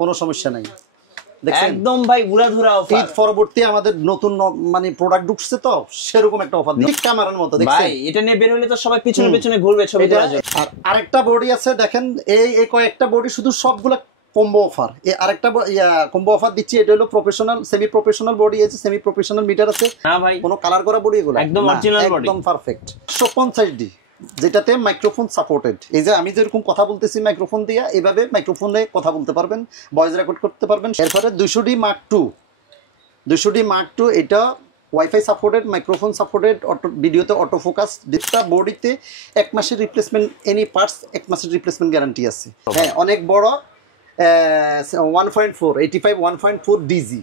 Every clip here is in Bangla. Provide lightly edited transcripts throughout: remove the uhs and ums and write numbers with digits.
কোনো সমস্যা নাই। একদম ভাই উড়াধুরা অফার। ঈদ পরবর্তী আমাদের নতুন মানে প্রোডাক্ট ঢুকছে তো সেরকম একটা অফার দিই ক্যামেরার মতো দেখছেন ভাই। এটা নিয়ে বের হলে তো সবাই পিছনে পিছনে ঘুরবে ছবি তোলার জন্য। আর আরেকটা বডি আছে দেখেন, এই কয়েকটা বডি শুধু সবগুলা কম্বো অফার। এই আরেকটা কম্বো অফার দিচ্ছি, এটা হলো প্রফেশনাল সেমি প্রফেশনাল বডি আছে, সেমি প্রফেশনাল মিটার আছে। হ্যাঁ ভাই, কোনো কালার করা বডি এগুলো একদম অরিজিনাল বডি, একদম পারফেক্ট। 150D যেটাতে মাইক্রোফোন সাপোর্টেড। এই যে আমি যেরকম কথা বলতেছি মাইক্রোফোন দিয়ে, এভাবে মাইক্রোফোনে কথা বলতে পারবেন, ভয়েস রেকর্ড করতে পারবেন। এরপরে 200D Mark II, 200D Mark II এটা wifi supported, microphone supported, auto ভিডিওতে অটো ফোকাস। ডিসটা বডিতে 1 মাসের রিপ্লেসমেন্ট, এনি পার্টস 1 মাসের রিপ্লেসমেন্ট গ্যারান্টি আছে। হ্যাঁ, অনেক বড় 1.4 ডিজি।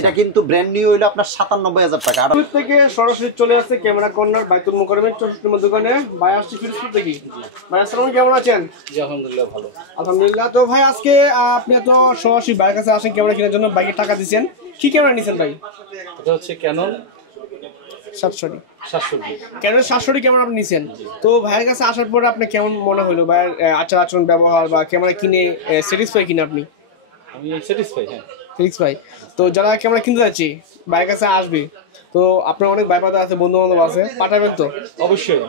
এটা কিন্তু ব্র্যান্ড নিউ হইলো আপনার 97,000 টাকা। আর থেকে সরাসরি চলে আসছে ক্যামেরা কর্নার বাইতুল মোকাররমের 64 নম্বর দোকানে। ভাই আসছে ফিরোজপুর থেকে। ভাই আসসালামু আলাইকুম, কেমন আছেন? জি আলহামদুলিল্লাহ ভালো। আলহামদুলিল্লাহ। তো ভাই আজকে আপনি এত সরাসরি বাইরের কাছে আসেন ক্যামেরা কেনার জন্য, বাইকে টাকা দিয়েছেন, কি ক্যামেরা নিয়েছেন ভাই? এটা হচ্ছে Canon 700D। 700D। Canon 700D camera আপনি নিয়েছেন। তো ভাইয়ের কাছে আসার পরে আপনি কেমন মনে হলো ভাইয়ের আচার আচরণ, ব্যবহার বা ক্যামেরা কিনে স্যাটিসফাই কিনা আপনি? আমি স্যাটিসফাই। হ্যাঁ স্যাটিসফাই। তো যারা ক্যামেরা কিনতে যাচ্ছে ভাইয়ের কাছে আসবে, তো আপনার অনেক ভাই বান্ধব আছে, বন্ধু বান্ধব আছে, পাঠাবেন তো? অবশ্যই।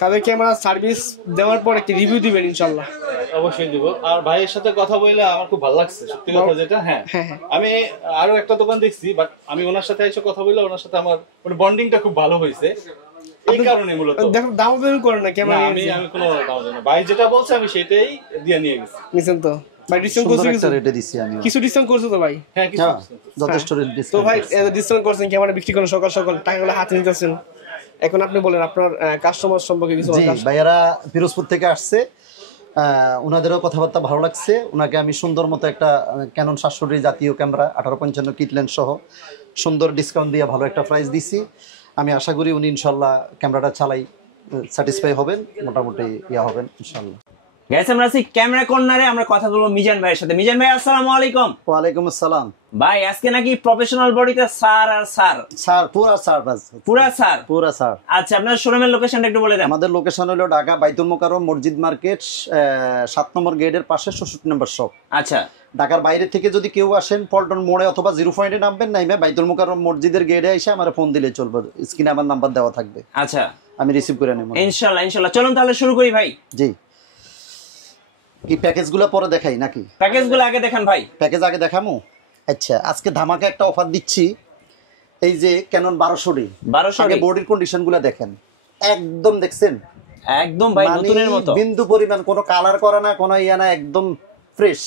তাদের ক্যামেরা সার্ভিস দেওয়ার পর একটি রিভিউ দিবেন ইনশাল্লাহ। অবশ্যই দিব। আর ভাইয়ের সাথে কথা বলে আমার খুব ভালো লাগছে, সত্যি কথা যেটা। হ্যাঁ, আমি আরো একটা দোকান দেখছি, বাট আমি ওনার সাথে এসে কথা বলে ওনার সাথে আমার বন্ডিংটা খুব ভালো হয়েছে, এই কারণে মূলত। দেখো দাম বের করে না ক্যামেরা। আমি কোনো দাম দেব না, ভাই যেটা বলছে আমি সেটাই দিয়ে নিয়ে গেছি। নিছেন তো ভাই? ডিসকাউন্ট করছি, কিছু রেটে দিছি আমি। কিছু ডিসকাউন্ট করছো তো ভাই? হ্যাঁ, কিছু যথেষ্ট ডিসকাউন্ট। তো ভাই ডিসকাউন্ট করছেন, ক্যামেরা বিক্রি করেন, সকাল সকাল টাকাগুলো হাতে নিতেছেন। এখন আপনি বলেন আপনার কাস্টমার সম্পর্কে কিছু। জি, ভাইয়ারা পিরোজপুর থেকে আসছে, ওনাদেরও কথাবার্তা ভালো লাগছে। ওনাকে আমি সুন্দর মতো একটা ক্যানন 700D জাতীয় ক্যামেরা 1855 কিট লেন্স সহ সুন্দর ডিসকাউন্ট দিয়ে ভালো একটা প্রাইস দিছি। আমি আশা করি উনি ইনশাল্লাহ ক্যামেরাটা চালাই স্যাটিসফাই হবেন, মোটামুটি হবেন ইনশাল্লাহ। গাইস, আমরা আছি ক্যামেরা কর্নারে, আমরা কথা বলবো মিজান ভাইয়ের সাথে। মিজান ভাই আসসালামু আলাইকুম। ওয়ালাইকুম আসসালাম। ভাই আজকে নাকি প্রফেশনাল বডিতে স্যার আর স্যার? স্যার, পুরা স্যার, পুরা স্যার, পুরা স্যার। আচ্ছা, আপনার শোরুমের লোকেশনটা একটু বলে দেন। আমাদের লোকেশন হলো ঢাকা বাইতুল মোকাররম মসজিদ মার্কেট 7 নম্বর গেটের পাশে 66 নম্বর শপ। আচ্ছা, ঢাকার বাইরে থেকে যদি কেউ আসেন পল্টন মোড়ে অথবা 0 পয়েন্টে নামবেন, নাইমে বাইতুল মোকাররম মসজিদের গেটে এসে আমার ফোন দিলে চলবে, স্ক্রিনে আমার নাম্বার দেওয়া থাকবে। আচ্ছা, আমি রিসিভ করে নেব ইনশাআল্লাহ। ইনশাআল্লাহ, চলুন তাহলে শুরু করি ভাই। জি, কি প্যাকেজগুলো পরে দেখাই নাকি? প্যাকেজগুলো আগে দেখান ভাই। প্যাকেজ আগে দেখামু। আচ্ছা, আজকে ধামাকা একটা অফার দিচ্ছি। এই যে ক্যানন 1200D, আগে বডির কন্ডিশনগুলো দেখেন, একদম দেখছেন একদম ভাই নতুনের মতো, বিন্দু পরিমাণ কোনো কালার করা না, কোনো ইয়া না, একদম ফ্রেশ।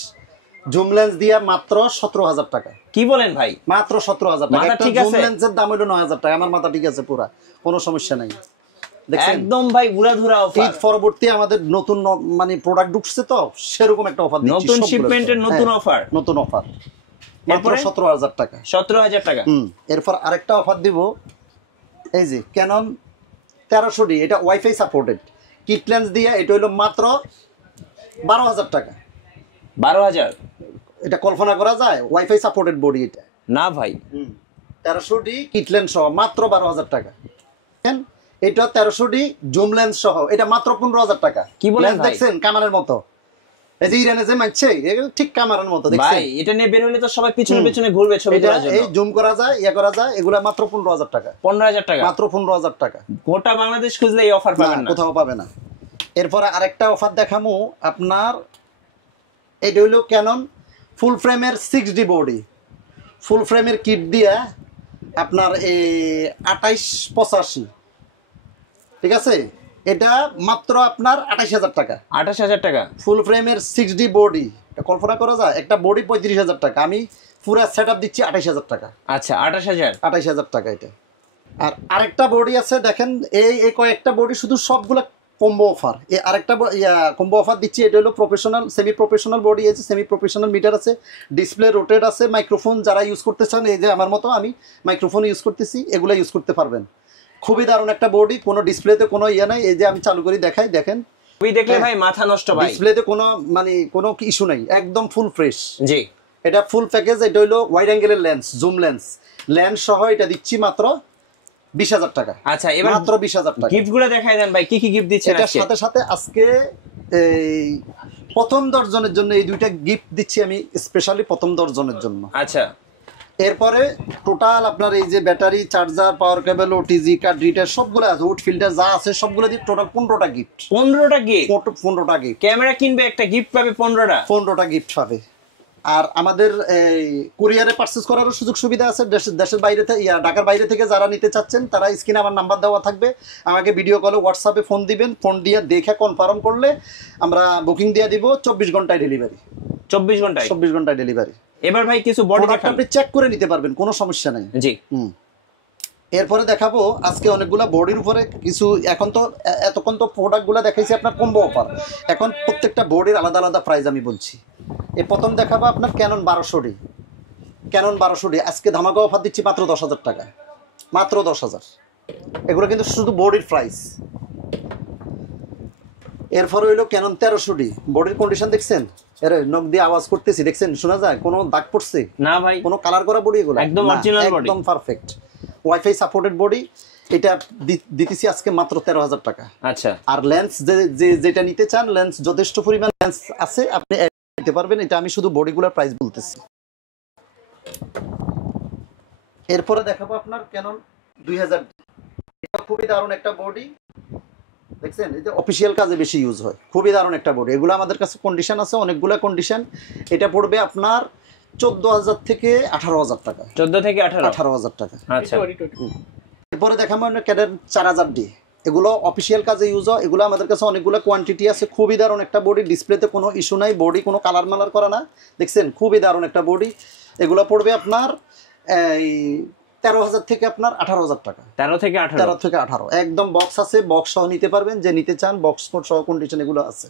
জুম লেন্স দিয়া মাত্র 17,000 টাকা। কি বলেন ভাই? মাত্র 17,000 টাকা। একটা ঠিক জুম আছে, লেন্সের দাম হলো 9,000 টাকা। আমার মাথা ঠিক আছে পুরা, কোনো সমস্যা নাই। একদম ভাই উড়াধুরা অফার। ঈদ পরবর্তী আমাদের নতুন মানে প্রোডাক্ট ঢুকছে তো সেরকম একটা অফার দিচ্ছি। নতুন শিপমেন্টের নতুন অফার, নতুন অফার মাত্র 17,000 টাকা। 17,000 টাকা। এরপর আরেকটা অফার দিব। এই যে ক্যানন 1300D, এটা ওয়াইফাই সাপোর্টেড কিট লেন্স দিয়ে, এটা হলো মাত্র 12,000 টাকা। 12,000? এটা কল্পনা করা যায়? ওয়াইফাই সাপোর্টেড বডি এটা না ভাই। 1300D কিট লেন্স সহ মাত্র 12,000 টাকা। এটা 1300D জুম লেন্স সহ, এটা মাত্র 15,000 টাকা। কি বলেন ভাই? দেখছেন ক্যামেরার মতো, এই যে ইরানে যে মানছে ঠিক ক্যামেরার মতো দেখছেন ভাই। এটা নিয়ে বের হলে তো সবাই পিছনে পিছনে ঘুরবে ছবি তোলার জন্য। এই জুম করা যায়, ইয়া করা যায়, এগুলা মাত্র 15,000 টাকা। 15,000 টাকা? মাত্র 15,000 টাকা। গোটা বাংলাদেশ খুঁজলে এই অফার পাবেন না, কোথাও পাবে না। এরপরে আরেকটা অফার দেখামু আপনার। এটা হলো ক্যানন ফুল ফ্রেমের 6D বডি, ফুল ফ্রেমের কিট দিয়া আপনার এই 2885, ঠিক আছে? এটা মাত্র আপনার 28,000 টাকা। 28,000 টাকা ফুল ফ্রেমের 6D বডি, এটা কল্পনা করা যায়? একটা বডি 35,000 টাকা, আমি পুরো সেটআপ দিচ্ছি 28,000 টাকা। আচ্ছা, 28,000 টাকা এটা। আর আরেকটা বডি আছে দেখেন, এই কয়েকটা বডি শুধু সবগুলা কম্বো অফার। এই আরেকটা কম্বো অফার দিচ্ছি, এটা হলো প্রফেশনাল সেমি প্রফেশনাল বডি আছে, সেমি প্রফেশনাল মিটার আছে, ডিসপ্লে রোটেট আছে, মাইক্রোফোন যারা ইউজ করতে চান, এই যে আমার মতো আমি মাইক্রোফোন ইউজ করতেছি, এগুলো ইউজ করতে পারবেন। খুবই দারুণ একটা বডি, কোনো ডিসপ্লেতে কোনো ইয়ে নাই। এই যে আমি চালু করি দেখাই, দেখেন ওই দেখলে ভাই মাথা নষ্ট ভাই। ডিসপ্লেতে কোনো মানে কোনো ইস্যু নাই, একদম ফুল ফ্রেশ। জি, এটা ফুল প্যাকেজ। এটা হলো ওয়াইড অ্যাঙ্গেলের লেন্স, জুম লেন্স সহ এটা দিচ্ছি মাত্র 20,000 টাকা। আচ্ছা, এবার মাত্র 20,000 টাকা। গিফটগুলো দেখাই দেন ভাই, কি কি গিফট দিচ্ছেন? এটার সাথে সাথে আজকে এই প্রথম 10 জনের জন্য এই দুইটা গিফট দিচ্ছি আমি স্পেশালি প্রথম 10 জনের জন্য। আচ্ছা, এরপরে টোটাল আপনার এই যে battery, charger, power cable, OTG card reader সবগুলো আছে, উড ফিল্টার যা আছে সবগুলো দিয়ে টোটাল 15টা গিফট। 15টা গিফট? 15টা গিফট। ক্যামেরা কিনবে একটা গিফট পাবে 15টা গিফট পাবে। আর আমাদের এই কুরিয়ারে পারচেজ করারও সুযোগ সুবিধা আছে। দেশের বাইরে থেকে, ঢাকার বাইরে থেকে যারা নিতে চাচ্ছেন তারা স্ক্রিনে আমার নাম্বার দেওয়া থাকবে, আমাকে ভিডিও কলে হোয়াটসঅ্যাপে ফোন দিবেন, ফোন দিয়ে দেখে কনফার্ম করলে আমরা বুকিং দিয়ে দিব। 24 ঘন্টায় ডেলিভারি। 24 ঘন্টায়? 24 ঘন্টায় ডেলিভারি। এবার ভাই কিছু বডি দেখান, আপনি চেক করে নিতে পারবেন, কোনো সমস্যা নাই। জি। এরপরে দেখাবো আজকে অনেকগুলা বডির উপরে কিছু। এখন তো এতক্ষণ তো প্রোডাক্টগুলো দেখাইছি আপনার কম্বো অফার, এখন প্রত্যেকটা বডির আলাদা আলাদা প্রাইস আমি বলছি। প্রথম দেখাবো আপনার ক্যানন 1200D। ক্যানন 1200D আজকে ধামাকা অফার দিচ্ছি মাত্র 10,000 টাকা, মাত্র 10,000। এগুলো কিন্তু শুধু বডির প্রাইস। এরপরে হইলো ক্যানন 1300D। বডির কন্ডিশন দেখছেন? এর নখ দিয়ে আওয়াজ করতেছি, দেখছেন? শোনা যায়? কোনো দাগ পড়ছে না ভাই, কোনো কালার করা বডি? এগুলো একদম অরিজিনাল বডি, একদম পারফেক্ট ওয়াইফাই সাপোর্টেড বডি। এটা দিতেছি আজকে মাত্র 13,000 টাকা। আচ্ছা। আর লেন্স যেটা নিতে চান, লেন্স যথেষ্ট পরিমাণ লেন্স আছে, আপনি নিতে পারবেন। এটা আমি শুধু বডিগুলোর প্রাইস বলতেছি। এরপরে দেখাবো আপনার ক্যানন 2000। এটা খুবই দারুণ একটা বডি, দেখছেন? এই যে অফিসিয়াল কাজে বেশি ইউজ হয়, খুবই দারুণ একটা বডি। এগুলো আমাদের কাছে কন্ডিশন আছে, অনেকগুলো কন্ডিশন। এটা পড়বে আপনার 14,000 থেকে 18,000 টাকা। 14 থেকে 18,000 টাকা। আচ্ছা। এরপরে দেখাবো ক্যানন 4000D। এগুলো অফিসিয়াল কাজে ইউজ হয়। এগুলো আমাদের কাছে অনেকগুলো কোয়ান্টিটি আছে। খুবই দারুণ একটা বডি, ডিসপ্লেতে কোনো ইস্যু নাই, বডি কোনো কালার মালার করা না, দেখছেন? খুবই দারুণ একটা বডি। এগুলো পড়বে আপনার এই 13,000 থেকে আপনার 18,000 টাকা। 13 থেকে 18? 13 থেকে 18। একদম বক্স আছে, বক্স সহ নিতে পারবেন, যে নিতে চান বক্স কোড সহ কন্ডিশন এগুলো আছে।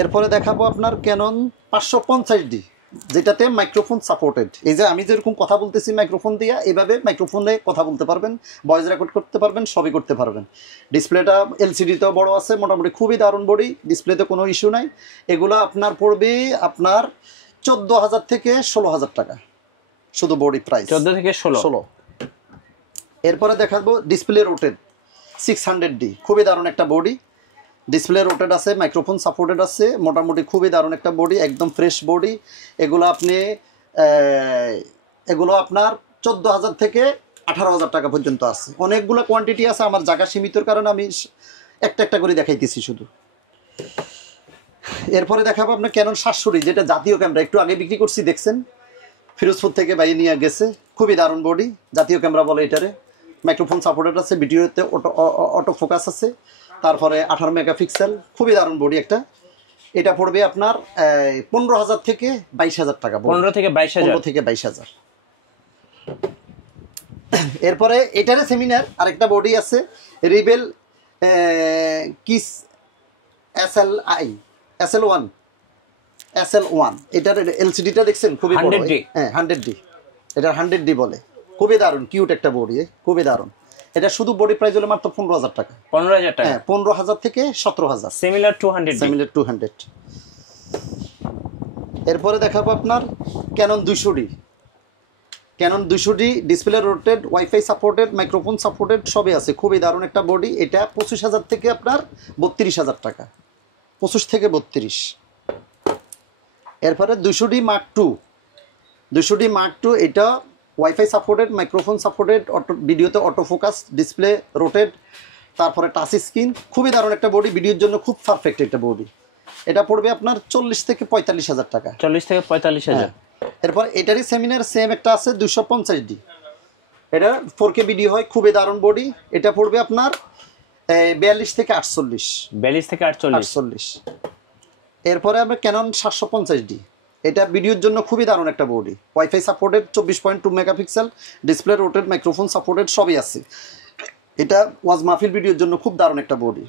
এরপরে দেখাবো আপনার ক্যানন 550D, যেটাতে মাইক্রোফোন সাপোর্টেড। এই যে আমি যেরকম কথা বলতেছি মাইক্রোফোন দিয়ে, এভাবে মাইক্রোফোনে কথা বলতে পারবেন, ভয়েস রেকর্ড করতে পারবেন, সবই করতে পারবেন। ডিসপ্লেটা এলসিডিতেও বড় আছে, মোটামুটি খুবই দারুণ বডি, ডিসপ্লেতে কোনো ইস্যু নাই। এগুলো আপনার পড়বে আপনার 14,000 থেকে 16,000 টাকা, শুধু বডি প্রাইস 14 থেকে 16। এরপরে দেখাবো ডিসপ্লে রোটেড 600D। খুবই দারুণ একটা বডি, ডিসপ্লে রোটেড আছে, মাইক্রোফোন সাপোর্টেড আছে, মোটামুটি খুবই দারুণ একটা বডি, একদম ফ্রেশ বডি। এগুলো আপনার 14,000 থেকে 18,000 টাকা পর্যন্ত আছে। অনেকগুলো কোয়ান্টিটি আছে, আমার জায়গা সীমিতর কারণে আমি একটা একটা করে দেখাইতেছি শুধু। এরপরে দেখাবো আপনার ক্যানন 700D, যেটা জাতীয় ক্যামেরা, একটু আগে বিক্রি করছি, দেখছেন? ফিরোজপুর থেকে বাইরে নিয়ে গেছে। খুবই দারুণ বডি, জাতীয় ক্যামেরা বলে এটারে। মাইক্রোফোন সাপোর্টেড আছে, ভিডিওতে অটো ফোকাস আছে, তারপরে 18 মেগাপিক্সেল, খুবই দারুণ বডি একটা। এটা পড়বে আপনার 15,000 থেকে 22,000 টাকা। 15 থেকে 22,000? 15 থেকে 22,000। এরপরে এটারে সেমিনার আরেকটা বডি আছে, রিবেল কিস SL1। এটার এলসিডিটা দেখছেন? খুবই বড়। 100D? হ্যাঁ 100D। এটা 100D বলে। খুবই দারুণ, কিউট একটা বডি, খুবই দারুণ। এটা শুধু বডি প্রাইস হলো মাত্র 15,000 টাকা। 15,000 টাকা? হ্যাঁ, 15,000 থেকে 17,000। Similar 200D? সিমিলার 200। এরপরে দেখাবো আপনার Canon 200D। Canon 200D display rotated, wifi supported, microphone supported, সবই আছে। খুবই দারুণ একটা বডি। এটা 25,000 থেকে আপনার 32,000 টাকা, 25 থেকে 32। এরপরে 200D Mark II। 200D Mark II এটা ওয়াইফাই সাপোর্টেড, মাইক্রোফোন সাপোর্টেড, ভিডিওতে অটো ফোকাস, ডিসপ্লে রোটেড, তারপরে টাচ স্ক্রিন। খুবই দারুণ একটা বডি, ভিডিওর জন্য খুব পারফেক্ট একটা বডি। এটা পড়বে আপনার 40 থেকে 45,000 টাকা। 40 থেকে 45,000। এরপর এটারই সেমিনার সেম একটা আছে 250D। এটা 4K ভিডিও হয়, খুবই দারুণ বডি। এটা পড়বে আপনার 42 থেকে 48। 42 থেকে 48। এরপরে আমরা ক্যানন 750D। এটা ভিডিওর জন্য খুবই দারুণ একটা body, wifi supported, 24.2 megapixel, display রোটেড, microphone supported, সবই আছে। এটা ওয়াজ মাহফিল ভিডিওর জন্য খুব দারুণ একটা বডি।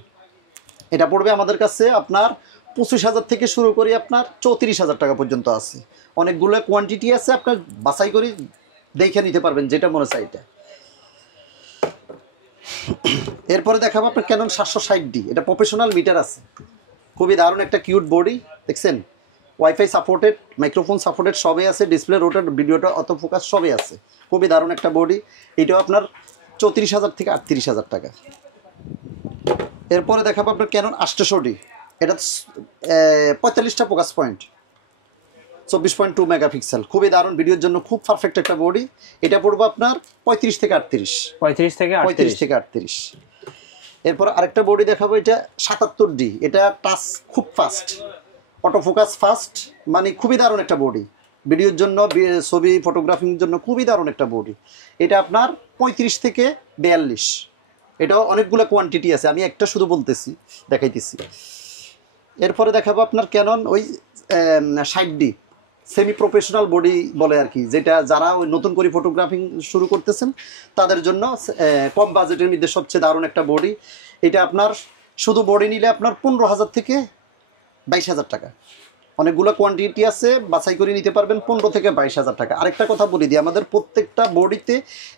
এটা পড়বে আমাদের কাছে আপনার 25,000 থেকে শুরু করি আপনার 34,000 টাকা পর্যন্ত আছে। অনেকগুলো কোয়ান্টিটি আছে, আপনার বাছাই করে দেখে নিতে পারবেন যেটা মনে চাই এটা। এরপরে দেখাবো আপনার ক্যানন 760D। এটা প্রফেশনাল মিটার আছে, খুবই দারুণ একটা কিউট বডি, দেখছেন? ওয়াইফাই সাপোর্টেড, মাইক্রোফোন সাপোর্টেড, সবই আছে, ডিসপ্লে রোটেড, ভিডিওটা অত ফোকাস, সবই আছে। খুবই দারুণ একটা বডি। এটাও আপনার 34,000 থেকে 38,000 টাকা। এরপরে দেখাবো আপনার ক্যানন 800D। এটা 45টা ফোকাস পয়েন্ট, 24.2 মেগাপিক্সেল, খুবই দারুণ, ভিডিওর জন্য খুব পারফেক্ট একটা বডি। এটা পড়বো আপনার 35 থেকে 38। 35 থেকে 38। এরপর আরেকটা বডি দেখাবো, এটা 77D। এটা টাচ খুব ফাস্ট, অটো ফোকাস ফাস্ট, মানে খুবই দারুণ একটা বডি, ভিডিওর জন্য, ছবি ফটোগ্রাফির জন্য খুবই দারুণ একটা বডি। এটা আপনার 35 থেকে 42। এটাও অনেকগুলো কোয়ান্টিটি আছে, আমি একটা শুধু বলতেছি, দেখাইতেছি। এরপরে দেখাবো আপনার ক্যানন ওই 60D সেমি প্রফেশনাল বডি বলে আর কি, যেটা যারা ওই নতুন করে ফটোগ্রাফিং শুরু করতেছেন তাদের জন্য কম বাজেটের মধ্যে সবচেয়ে দারুণ একটা বডি। এটা আপনার শুধু বডি নিলে আপনার 15,000 থেকে 22,000 টাকা, অনেকগুলো কোয়ান্টিটি আছে, বাছাই করে নিতে পারবেন 15 থেকে 22,000 টাকা। আরেকটা কথা বলি দিই, আমাদের প্রত্যেকটা বডিতে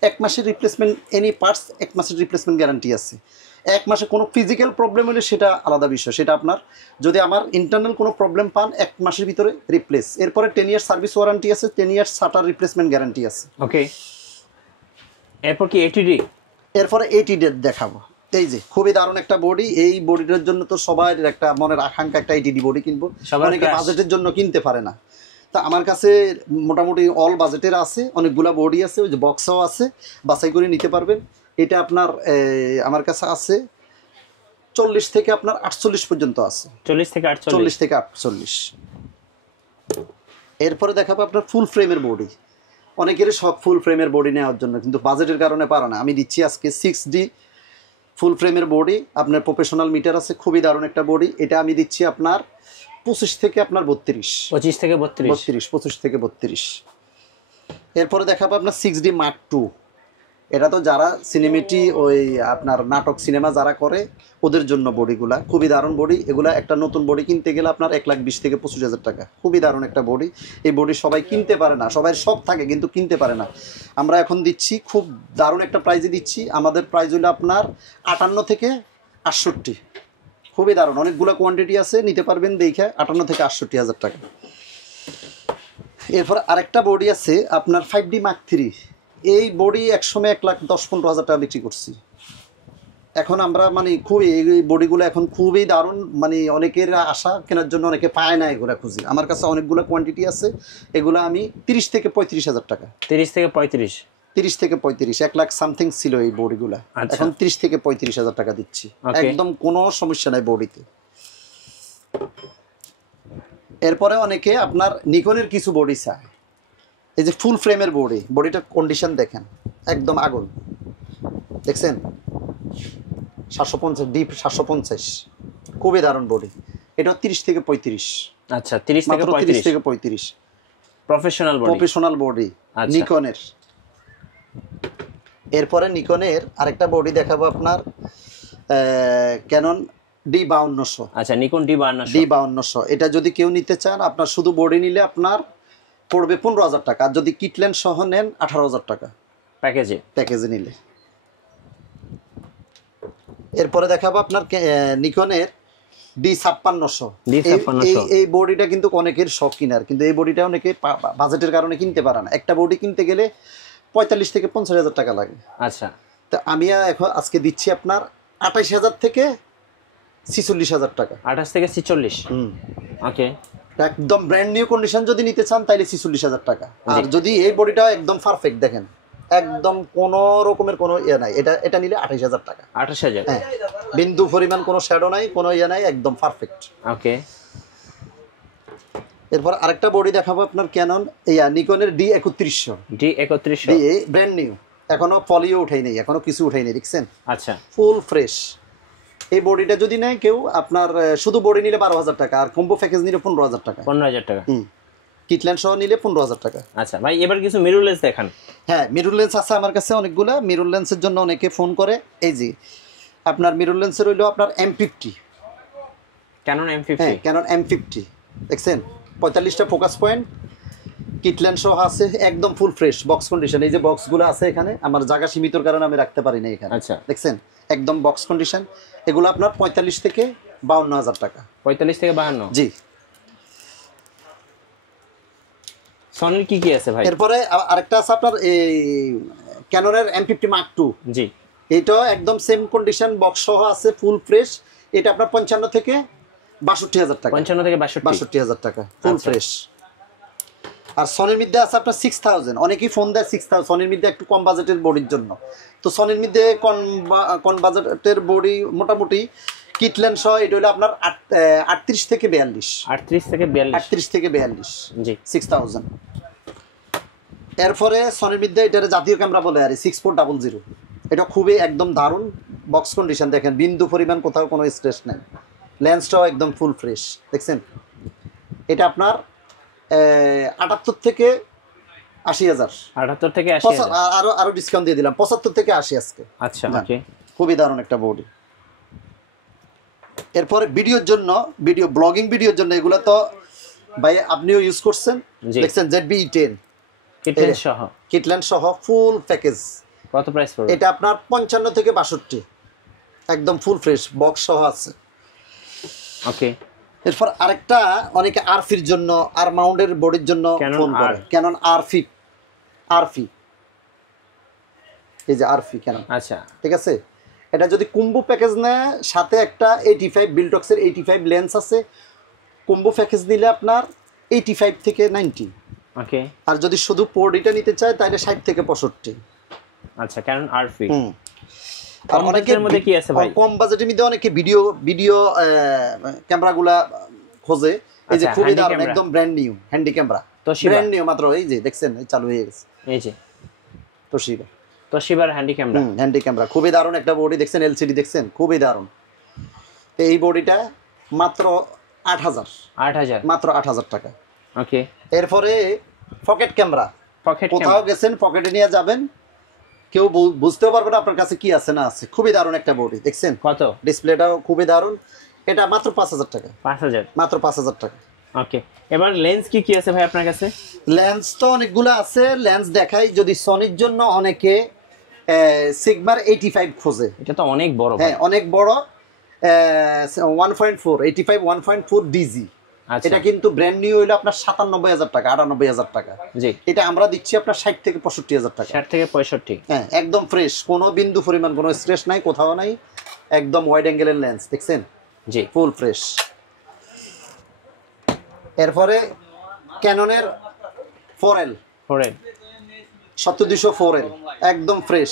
1 মাসের রিপ্লেসমেন্ট, এনি পার্টস 1 মাসের রিপ্লেসমেন্ট গ্যারান্টি আছে। 1 মাসে কোনো ফিজিক্যাল প্রবলেম হলে সেটা আলাদা বিষয়, সেটা আপনার যদি আমার ইন্টারনাল কোনো প্রবলেম পান 1 মাসের ভিতরে রিপ্লেস। এরপরে 10 ইয়ার্স সার্ভিস ওয়ারেন্টি আছে, 10 ইয়ার্স শাটার রিপ্লেসমেন্ট গ্যারান্টি আছে। ওকে, এরপর কি 80D? এরপরে 80D দেখাবো। এই যে খুবই দারুণ একটা বডি, এই বডিটার জন্য তো সবার একটা মনের আকাঙ্ক্ষা, একটা 80D বডি কিনবো, অনেকে বাজেটের জন্য কিনতে পারে না। তা আমার কাছে মোটামুটি অল বাজেটের আছে, অনেকগুলা বডি আছে, ওই যে বক্সও আছে, বাছাই করে নিতে পারবেন। এটা আপনার আমার কাছে আছে 40 থেকে আপনার 48 পর্যন্ত আছে, 40 থেকে 48। 40 থেকে 48। এরপরে দেখাবো আপনার ফুল ফ্রেমের বডি, অনেকেরই শখ ফুল ফ্রেমের বডি নেওয়ার জন্য, কিন্তু বাজেটের কারণে পারে না। আমি দিচ্ছি আজকে 6D ফুল ফ্রেমের বডি, আপনার প্রফেশনাল মিটার আছে, খুবই দারুণ একটা বডি। এটা আমি দিচ্ছি আপনার 25 থেকে আপনার 32। 25 থেকে 32। 25 থেকে 32। এরপরে দেখাবো আপনার 6D Mark II। এটা তো যারা সিনেমেটি ওই আপনার নাটক সিনেমা যারা করে ওদের জন্য বডিগুলা খুবই দারুণ বডি। এগুলা একটা নতুন বডি কিনতে গেলে আপনার 1,20,000 থেকে 25,000 টাকা, খুবই দারুণ একটা বডি। এই বডি সবাই কিনতে পারে না, সবাই শখ থাকে কিন্তু কিনতে পারে না। আমরা এখন দিচ্ছি খুব দারুণ একটা প্রাইজে দিচ্ছি, আমাদের প্রাইস হলো আপনার 58 থেকে 68। খুবই দারুণ, অনেকগুলো কোয়ান্টিটি আছে, নিতে পারবেন দেখে 58 থেকে 68,000 টাকা। এরপর আরেকটা বডি আছে আপনার 5D Mark III। এই বডি একসময় 1,10,15,000 টাকা বিক্রি করছি। এখন আমরা মানে খুবই এই বডিগুলো এখন খুবই দারুণ, মানে অনেকের আশা কেনার জন্য, অনেকে পায় না, এগুলো খুঁজি। আমার কাছে অনেকগুলো কোয়ান্টিটি আছে, এগুলো আমি 30 থেকে 35,000 টাকা। 30 থেকে 35। 30 থেকে 35, 1 লাখ সামথিং ছিল এই বডিগুলা, এখন 30 থেকে 35,000 টাকা দিচ্ছি, একদম কোনো সমস্যা নাই বডিতে। এরপরে অনেকে আপনার নিকনের কিছু বডি চায়, এই যে ফুল ফ্রেমের বডি, বডিটার কন্ডিশন দেখেন একদম আগুন, দেখছেন 750 ডিপ 750, খুবই দারুণ বডি। এটা 30 থেকে 35। আচ্ছা, 30 থেকে 35 প্রফেশনাল বডি নিকনের। এরপরে নিকনের আরেকটা বডি দেখাবো আপনার ক্যানন D5200। আচ্ছা, নিকন D5200। এটা যদি কেউ নিতে চান, আপনার শুধু বডি নিলে আপনার পড়বে 15,000 টাকা, আর যদি কিটল্যান্ড সহ নেন 18,000 টাকা প্যাকেজে নিলে। এরপরে দেখাবো আপনার নিকনের D5600। এই বডিটা কিন্তু অনেকের শখ কিনার, কিন্তু এই বডিটা অনেকে বাজেটের কারণে কিনতে পারে না। একটা বডি কিনতে গেলে 45 থেকে 50,000 টাকা লাগে। আচ্ছা, তো আমি এখন আজকে দিচ্ছি আপনার 28,000 থেকে 46,000 টাকা। 28 থেকে 46। ওকে, একদম ব্র্যান্ড নিউ কন্ডিশন যদি নিতে চান তাহলে 46,000 টাকা। আর যদি এই বডিটা একদম পারফেক্ট দেখেন, একদম কোনো রকমের কোনো ইয়ে নাই, এটা নিলে 28,000 টাকা। 28,000। হ্যাঁ, বিন্দু পরিমাণ কোনো শ্যাডো নাই, কোনো ইয়ে নাই, একদম পারফেক্ট। ওকে, এরপর আরেকটা বডি দেখাবো আপনার ক্যানন নিকনের D3100। ব্র্যান্ড নিউ, এখনো পলিও উঠাই নেই, এখনো কিছু উঠাই নেই, দেখছেন? আচ্ছা, ফুল ফ্রেশ। এই বডিটা যদি নেয় কেউ, আপনার শুধু বডি নিলে 12,000 টাকা, আর কম্বো প্যাকেজ নিলে 15,000 টাকা। 15,000 টাকা। কিটল্যান্ড সহ নিলে 15,000 টাকা। আচ্ছা ভাই, এবার কিছু মিরর লেন্স দেখান। হ্যাঁ, মিরর লেন্স আছে আমার কাছে অনেকগুলা। মিরর লেন্সের জন্য অনেকে ফোন করে। এই যে আপনার মিরর লেন্সের হইলো আপনার M50, ক্যানন M50। হ্যাঁ, ক্যানন M50 দেখছেন, 45টা ফোকাস পয়েন্ট, কিটল্যান্ড সহ আছে, একদম ফুল ফ্রেশ বক্স কন্ডিশন। এই যে বক্সগুলো আছে এখানে, আমার জায়গা সীমিতর কারণে আমি রাখতে পারি না এখানে। আচ্ছা, দেখছেন একদম বক্স কন্ডিশন। এগুলো আপনার 45 থেকে 52,000 টাকা। 45 থেকে 52। জি। সনির কি কি আছে ভাই? এরপরে আরেকটা আছে আপনার এই ক্যাননের M50 Mark II। জি, এটা একদম সেম কন্ডিশন, বক্স সহ আছে, ফুল ফ্রেশ। এটা আপনার 55 থেকে 62,000 টাকা, 55 থেকে 62, 62,000 টাকা ফুল আচ্ছা। ফ্রেশ। আর সনির মধ্যে আছে আপনার 6000, অনেকেই ফোন দেয় 6000, সনির মধ্যে একটু কম বাজেটের বডির জন্য। তো সনির মধ্যে কম বাজেটের বডি মোটামুটি কিটল্যান্ড সহ এটা হলো আপনার 38 থেকে 42, 38 থেকে 42, 38 থেকে 42, জি 6000। এরপরে সনির মধ্যে এটার জাতীয় ক্যামেরা বলে আর 6400, এটা খুবই একদম দারুণ বক্স কন্ডিশন, দেখেন বিন্দু পরিমাণ কোথাও কোনো স্ক্র্যাচ নাই, লেন্সটাও একদম ফুল ফ্রেশ দেখছেন। এটা আপনার 78 থেকে 80,000, 78 থেকে 80,000, আরো ডিসকাউন্ট দিয়ে দিলাম 75 থেকে 80 আজকে। আচ্ছা না, ওকে। খুবই দারুণ একটা বডি। এরপরে ভিডিওর জন্য, ভিডিও ব্লগিং ভিডিওর জন্য এগুলো তো ভাই আপনিও ইউজ করছেন, জি। দেখছেন ZB-E10 কিটল্যান্ড সহ কিটল্যান্ড সহ ফুল প্যাকেজ। কত প্রাইস পড়বে? এটা আপনার 55 থেকে 62, একদম ফুল ফ্রেশ বক্স সহ আছে। ওকে। এরপর আরেকটা অনেকে আরফির জন্য, আর মাউন্টের বডির জন্য Canon ফোন করে, R। ক্যানন আরফি, এই যে আরফি ক্যানন, আচ্ছা ঠিক আছে। এটা যদি কুম্বো প্যাকেজ নেয়, সাথে একটা 85 বিলটক্সের 85 লেন্স আছে, কুম্বো প্যাকেজ দিলে আপনার 85 থেকে 90। ওকে। আর যদি শুধু পোর্ডিটা নিতে চায় তাহলে 60 থেকে 65। আচ্ছা Canon R-V। আর কম অনেকে বাজেটের মধ্যে কি আছে ভাই? কম বাজেটের মধ্যে অনেকে ভিডিও ক্যামেরাগুলা খোঁজে, এই যে আচ্ছা, খুবই handy দারুণ, camera। একদম brand new handy camera, Toshiba। Brand new মাত্র, এই যে দেখছেন এই চালু হয়ে গেছে এই যে তোশিবা তোশিবার হ্যান্ডি ক্যামেরা। হ্যান্ডি ক্যামেরা, খুবই দারুণ একটা বডি দেখছেন, এলসিডি দেখছেন, খুবই দারুণ। তো এই বডিটা মাত্র 8000, 8000, মাত্র 8000 টাকা। ওকে। এরপরে পকেট ক্যামেরা, পকেট কোথাও ক্যামেরা গেছেন পকেটে নিয়ে যাবেন, কেউ বুঝতেও পারবে না আপনার কাছে কি আছে না আছে, খুবই দারুণ একটা বডি দেখছেন, কত? ডিসপ্লেটাও খুবই দারুণ। এটা মাত্র 5000 টাকা, 5000, মাত্র 5000 টাকা। ওকে। এবার লেন্স কি কি আছে ভাই আপনার কাছে? লেন্স তো অনেকগুলো আছে, লেন্স দেখাই। যদি সনির জন্য অনেকে সিগমার 85 খোঁজে, এটা তো অনেক বড় ভাই। হ্যাঁ অনেক বড়, 1.4 85 1.4 ডিজি। আচ্ছা এটা কিন্তু ব্র্যান্ড নিউ হইলো আপনার 97,000 টাকা, 98,000 টাকা। জি। এটা আমরা দিচ্ছি আপনার 60 থেকে 65,000 টাকা। 60 থেকে 65, হ্যাঁ একদম ফ্রেশ, কোনো বিন্দু পরিমাণ কোনো স্ট্রেস নাই, কোথাও নাই, একদম ওয়াইড অ্যাঙ্গেলের লেন্স দেখছেন, জি ফুল ফ্রেশ। এরপরে ক্যাননের 4L, 4L, 7200 4L, একদম ফ্রেশ,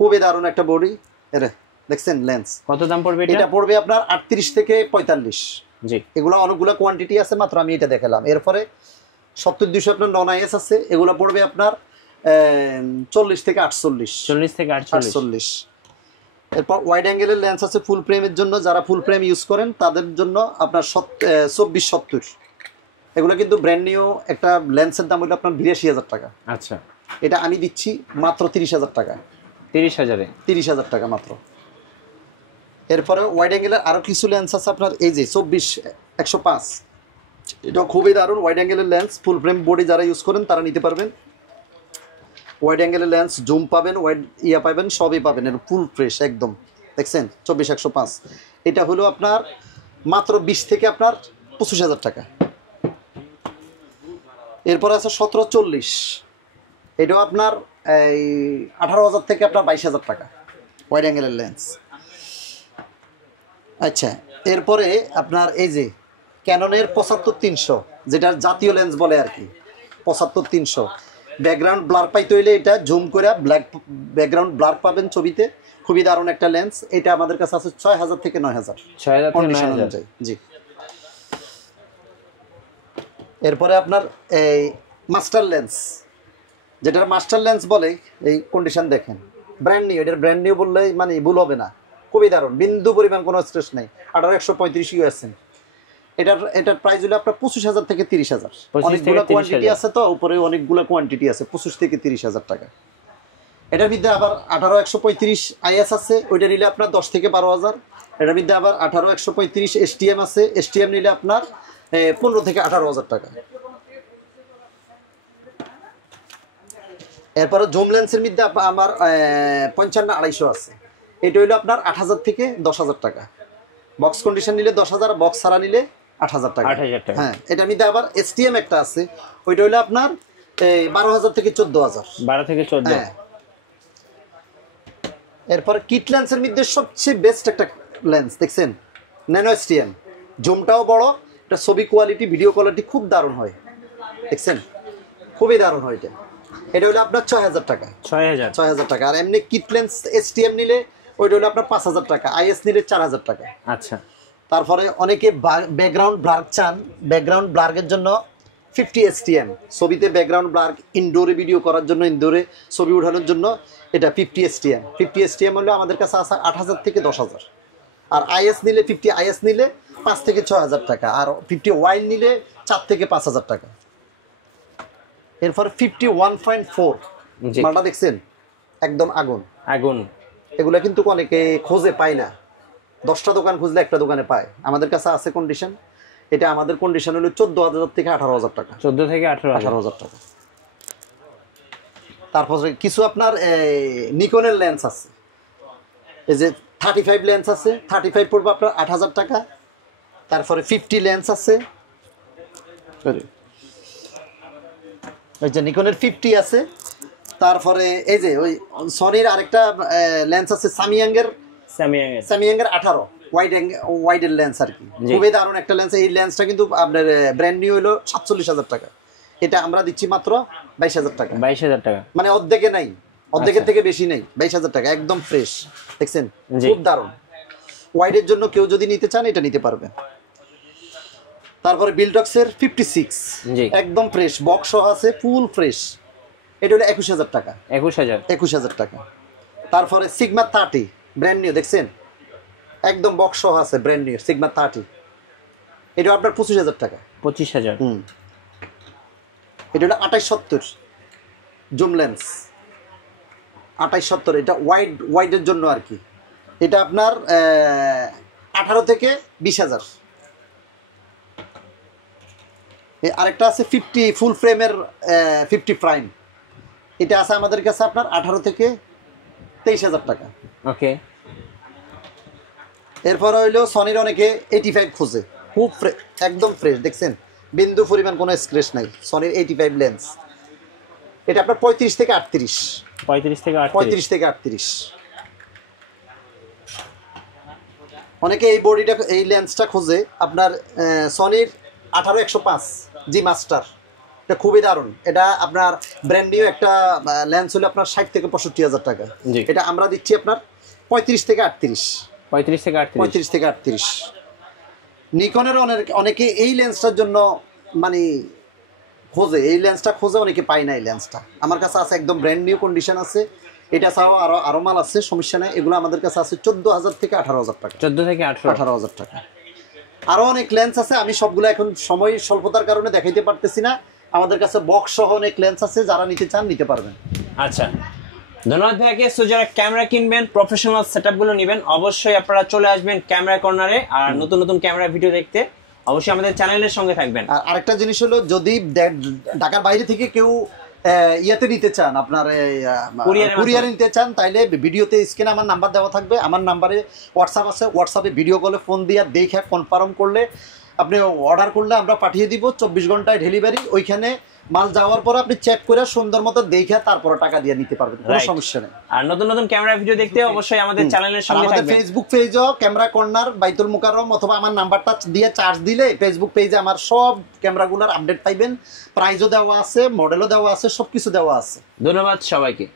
খুবই দারুণ একটা বডি। এরে দেখছেন লেন্স, কত দাম পড়বে এটা এটা? পড়বে আপনার 38 থেকে 45। জি এগুলো অনেকগুলো কোয়ান্টিটি আছে, মাত্র আমি এটা দেখালাম। এরপরে 7200 আপনার নন আইএস আছে, এগুলো পড়বে আপনার 40 থেকে 48, 40 থেকে 48, 48। এরপর ওয়াইড অ্যাঙ্গেলের লেন্স আছে ফুল ফ্রেমের জন্য, যারা ফুল ফ্রেম ইউজ করেন তাদের জন্য আপনার 2470। এগুলো কিন্তু ব্র্যান্ড নিউ একটা লেন্সের দাম হলো আপনার 82,000 টাকা। আচ্ছা এটা আমি দিচ্ছি মাত্র 30,000 টাকা, 30,000-এ, 30,000 টাকা মাত্র। এরপরে ওয়াইড অ্যাঙ্গেলের আরও কিছু লেন্স আছে আপনার, এই যে 24-105, এটা খুবই দারুণ ওয়াইড অ্যাঙ্গেলের লেন্স, ফুল ফ্রেম বডি যারা ইউজ করেন তারা নিতে পারবেন। ওয়াইড অ্যাঙ্গেলের লেন্স, জুম পাবেন, ওয়াইড পাবেন, সবই পাবেন, এর ফুল ফ্রেশ একদম দেখছেন। 24-105 এটা হলো আপনার মাত্র 20 থেকে আপনার 25,000 টাকা। এরপর আছে 1740, এটাও আপনার এই 18,000 থেকে আপনার 22,000 টাকা ওয়াইড অ্যাঙ্গেলের লেন্স। আচ্ছা এরপরে আপনার এই যে ক্যাননের 75-300, যেটার জাতীয় লেন্স বলে আর কি, 75-300, ব্যাকগ্রাউন্ড ব্লার পাইতে হইলে এটা জুম করে ব্যাকগ্রাউন্ড ব্লার পাবেন ছবিতে, খুবই দারুণ একটা লেন্স। এটা আমাদের কাছে আছে 6,000 থেকে 9,000, 6,000 থেকে কন্ডিশন 9,000, অনুযায়ী। জি। এরপরে আপনার এই মাস্টার লেন্স, যেটার মাস্টার লেন্স বলে, এই কন্ডিশন দেখেন, ব্র্যান্ড নিউ, এটার ব্র্যান্ড নিউ বললে মানে ভুল হবে না, খুবই দারুণ, বিন্দু পরিমাণ কোনো স্ট্রেস নেই। 18-135 ইউএস। এটার প্রাইস হলো আপনার 25,000 থেকে 30,000। 25 থেকে অনেকগুলো কোয়ান্টিটি 30,000 আছে, তো উপরে অনেকগুলো কোয়ান্টিটি আছে, 25 থেকে 30,000 টাকা। এটার মধ্যে আবার 18-135 আইএস আছে, ওইটা নিলে আপনার 10 থেকে 12,000। এটার মধ্যে আবার 18-135 এসটিএম আছে, এসটিএম নিলে আপনার 15 থেকে 18,000 টাকা। এরপরে জুম লেন্সের মধ্যে আমার 55-250 আছে, এটা হইলো আপনার 8,000 থেকে 10,000 টাকা। বক্স কন্ডিশন নিলে 10,000, বক্স ছাড়া নিলে 8,000 টাকা। 8,000 টাকা। হ্যাঁ এটার মধ্যে আবার এসটিএম একটা আছে, ওইটা হইলো আপনার 12,000 থেকে 14,000। 12 থেকে 14। হ্যাঁ। এরপরে কিট লেন্সের মধ্যে সবচেয়ে বেস্ট একটা লেন্স দেখছেন, ন্যানো এসটিএম। জুমটাও বড়, এটা ছবি কোয়ালিটি ভিডিও কোয়ালিটি খুব দারুণ হয়, দেখছেন খুবই দারুণ হয় এটা। এটা হলো আপনার 6000 টাকা, 6000 টাকা। আর এমনি কিট লেন্স এসটিএম নিলে ওইটা হলো আপনার 5000 টাকা, আইএস নিলে 4000 টাকা। আচ্ছা, তারপরে অনেকে ব্যাকগ্রাউন্ড ব্লার চান, ব্যাকগ্রাউন্ড ব্লারের জন্য 50 এসটিএম, ছবিতে ব্যাকগ্রাউন্ড ব্লার ইনডোরে ভিডিও করার জন্য, ইনডোরে ছবি উঠানোর জন্য এটা 50 এসটিএম। 50 এসটিএম হলো আমাদের কাছে আছে 8000 থেকে 10000। আর আইএস নিলে 50 আইএস নিলে 5 থেকে 6000 টাকা, আর 50 ওয়াইড নিলে 4 থেকে 5000 টাকা। এরপর 51.4 জি। মালটা দেখছেন একদম আগুন আগুন। এগুলা কিন্তু অনেকে খোঁজে পায় না, 10টা দোকান খুঁজলে একটা দোকানে পায়, আমাদের কাছে আছে কন্ডিশন। এটা আমাদের কন্ডিশন হলো 14000 থেকে 18000 টাকা, 14 থেকে 18,000। 18000 টাকা। তারপরে কিছু আপনার নিকনের লেন্স আছে, এই যে 35 লেন্স আছে, 35 পড়বে আপনার 8000 টাকা। তারপরে 50 লেন্স আছে, ওই যে নিকনের 50 আছে। তারপরে এই যে ওই সনির আরেকটা লেন্স আছে সামিয়াঙ্গের 18 ওয়াইডের লেন্স আর কি, খুবই দারুণ একটা লেন্স। এই লেন্সটা কিন্তু আপনার ব্র্যান্ড নিউ হলো 47,000 টাকা, এটা আমরা দিচ্ছি মাত্র 22,000 টাকা। 22,000 টাকা, মানে অর্ধেকে নাই, অর্ধেকের থেকে বেশি নেই, 22,000 টাকা একদম ফ্রেশ, দেখছেন খুব দারুণ। ওয়াইডের জন্য কেউ যদি নিতে চান এটা নিতে পারবে। তারপরে বিলডক্সের 56 একদম ফ্রেশ, বক্স সহ আছে, ফুল ফ্রেশ, এটা হলো 21,000 টাকা। 21,000 টাকা। তারপরে সিগমা 30 ব্র্যান্ড নিউ, দেখছেন একদম বক্স সহ আছে, ব্র্যান্ড নিউ সিগমা 30, এটা আপনার 25,000 টাকা। 25,000। এটা হলো 2870 জুম লেন্স, 2870, এটা ওয়াইডের জন্য আর কি। এটা আপনার 18 থেকে 20,000। আরেকটা আছে 50 ফুল ফ্রেমের 50 প্রাইম, এটা আছে আমাদের কাছে আপনার 18 থেকে 23,000 টাকা। ওকে। এরপর হইলো সনির অনেকে 85 খোঁজে, খুব একদম ফ্রেশ, দেখছেন বিন্দু পরিমাণ কোনো স্ক্র্যাচ নাই, সনির 85 লেন্স, এটা আপনার 35 থেকে 38। 35 থেকে 38। অনেকে এই বডিটা এই লেন্সটা খোঁজে আপনার সনির 18-105 জি মাস্টার, এটা খুবই দারুণ। এটা আপনার ব্র্যান্ড নিউ একটা লেন্স হলো আপনার 60 থেকে 65,000 টাকা, এটা আমরা দিচ্ছি আপনার 35 থেকে 38। 35 থেকে 38। নিকনের অনেকে এই লেন্সটার জন্য মানে খোঁজে, এই লেন্সটা খোঁজে, অনেকে পায় না এই লেন্সটা। আমার কাছে আছে একদম ব্র্যান্ড নিউ কন্ডিশন আছে, এটা ছাড়াও আরো মাল আছে, সমস্যা নেই। এগুলো আমাদের কাছে আছে 14,000 থেকে 18,000 টাকা। 14 থেকে 18,000 টাকা। আরো অনেক লেন্স আছে, আমি সবগুলো এখন সময় স্বল্পতার কারণে দেখাইতে পারতেছি না। আমাদের কাছে বক্স সহ অনেক লেন্স আছে, যারা নিতে চান নিতে পারবেন। আচ্ছা, ধন্যবাদ ভাইকে। সো যারা ক্যামেরা কিনবেন, প্রফেশনাল সেটআপ গুলো নেবেন, অবশ্যই আপনারা চলে আসবেন ক্যামেরা কর্নারে। আর নতুন নতুন ক্যামেরা ভিডিও দেখতে অবশ্যই আমাদের চ্যানেলের সঙ্গে থাকবেন। আর আরেকটা জিনিস হলো, যদি ঢাকার বাইরে থেকে কেউ ইয়াতে নিতে চান, আপনার কুরিয়ারে নিতে চান, তাইলে ভিডিওতে স্ক্রিনে আমার নাম্বার দেওয়া থাকবে, আমার নাম্বারে হোয়াটসঅ্যাপ আছে, হোয়াটসঅ্যাপে ভিডিও কলে ফোন দিয়ে দেখে কনফার্ম করলে, আপনি অর্ডার করলে আমরা পাঠিয়ে দিব, 24 ঘন্টায় ডেলিভারি। ওইখানে মাল যাওয়ার পর আপনি চেক করে সুন্দর মতো দেখে তারপর টাকা দিয়ে নিতে পারবেন, কোনো সমস্যা নেই। আর নতুন নতুন ক্যামেরা ভিডিও দেখতে অবশ্যই আমাদের চ্যানেলের সঙ্গে থাকবেন। আমাদের ফেসবুক পেজও ক্যামেরা কর্নার বাইতুল মুকাররম, অথবা আমার নাম্বারটা দিয়ে চার্জ দিলে ফেসবুক পেজে আমার সব ক্যামেরাগুলোর আপডেট পাইবেন, প্রাইজও দেওয়া আছে, মডেলও দেওয়া আছে, সবকিছু দেওয়া আছে। ধন্যবাদ সবাইকে।